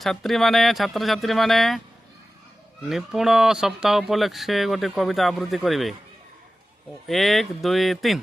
छात्री माने छात्र छात्री माने निपुण सप्ताह उपलक्षे गोटे कविता आवृत्ति करेंगे। 1 2 3